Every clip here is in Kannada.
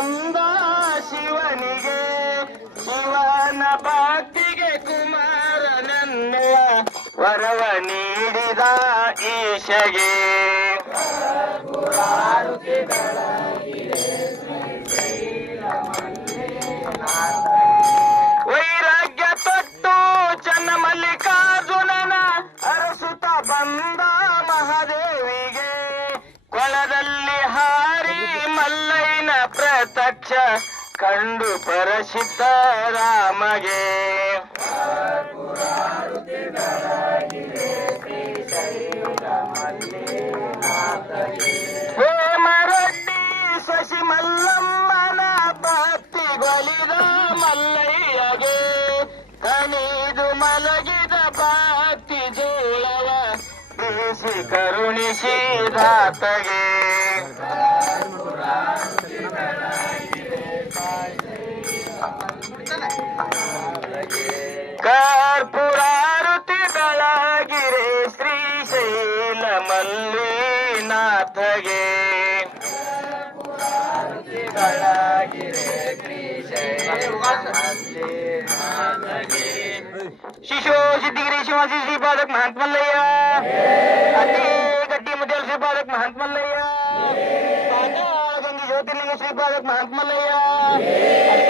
ಒಲಿದು ಶಿವನಿಗೆ ಶಿವನ ಭಕ್ತಿಗೆ ಕುಮಾರನನ್ನು ವರವ ನೀಡಿದ ಈಶಗೆ. ವೈರಾಗ್ಯ ತೊಟ್ಟು ಚನ್ನ ಮಲ್ಲಿಕಾರ್ಜುನನ ಅರಸುತ ಬಂದ ಪ್ರತ್ಯಕ್ಷ ಕಂಡು ಪರಶಿತ ರಾಮಗೆ. ಹೇಮರೆಡ್ಡಿ ಶಶಿ ಮಲ್ಲಮ್ಮನ ಭಕ್ತಿಗೊಲಿದ ಮಲ್ಲಯ್ಯಗೆ. ತನಿದು ಮಲಗಿದ ಭಕ್ತಿ ಜೋಳವ ಬೀಸಿ ಕರುಣಿಸಿದಾತಗೆ कर्पूरारुति गिरे श्रीशैल मल्लिनाथगे शिशोष दिग्रे शिवासी श्रीपादक महंत मल्लैया। गड्डी मुदल श्रीपादक महंत मल्लैया। ज्योतिर्लिंग श्रीपादक महंत मल्लैया।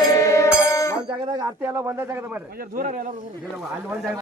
ಜಾಗದಾಗ ಆರ್ತಿ ಎಲ್ಲ ಒಂದೇ ಜಾಗದ ಮಾಡ್ರಿ. ದೂರ ಅಲ್ಲಿ ಒಂದ್ ಜಾಗ